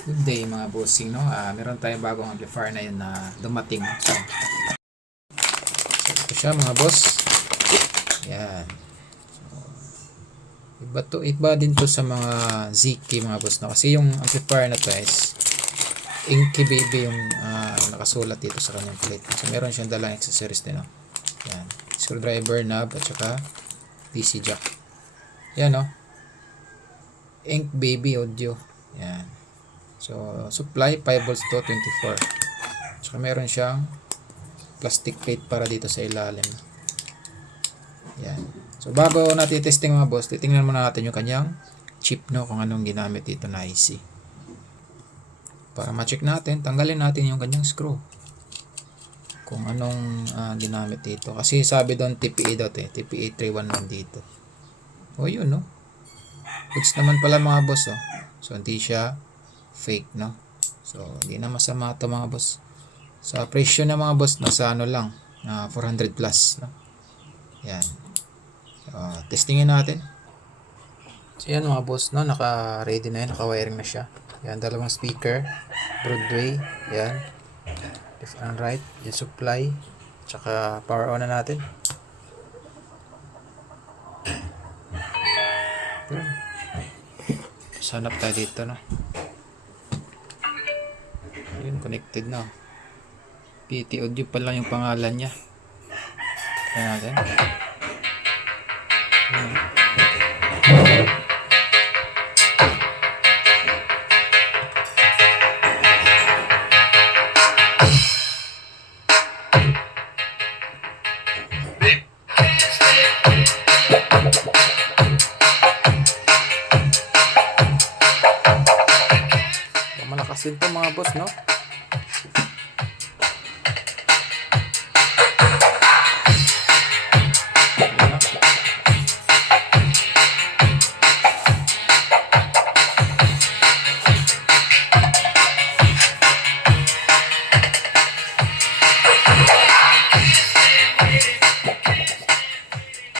Good day mga bossing, no? Meron tayong bagong amplifier na yun na dumating. So ito siya mga boss. Yan. So, iba din to sa mga ZK mga boss, no? Kasi yung amplifier na to is Inky Baby yung nakasulat dito sa kanyang plate. So meron siyang dalang accessories din, no? Yan. Screwdriver, knob, at saka DC jack. Yan, no? Ink Baby audio. Yan. So, supply 5 volts to 24. So, meron siyang plastic plate para dito sa ilalim. Yan. So, bago natin testing mga boss, titingnan muna natin yung kanyang chip, no, kung anong ginamit dito na IC. Para ma-check natin, tanggalin natin yung kanyang screw. Kung anong ginamit dito. Kasi sabi doon TPE daw eh. TPE 311 dito. O, yun, no. Goods naman pala mga boss, oh. So, hindi siya fake, no? So, hindi na masama ito mga boss. Sa presyo na mga boss, nasa ano lang, 400 plus, no? Yan. So, testingin natin. So, yan mga boss, no? Naka-ready na yan, naka-wiring na siya. Yan, dalawang speaker, Broadway, yan. Left and right, yung supply, tsaka power on na natin. Yan. Sanap tayo dito, no? Ayun, connected na. PT Audio pa lang yung pangalan niya. Kaya natin. Ayun. Malakas din to mga boss, no?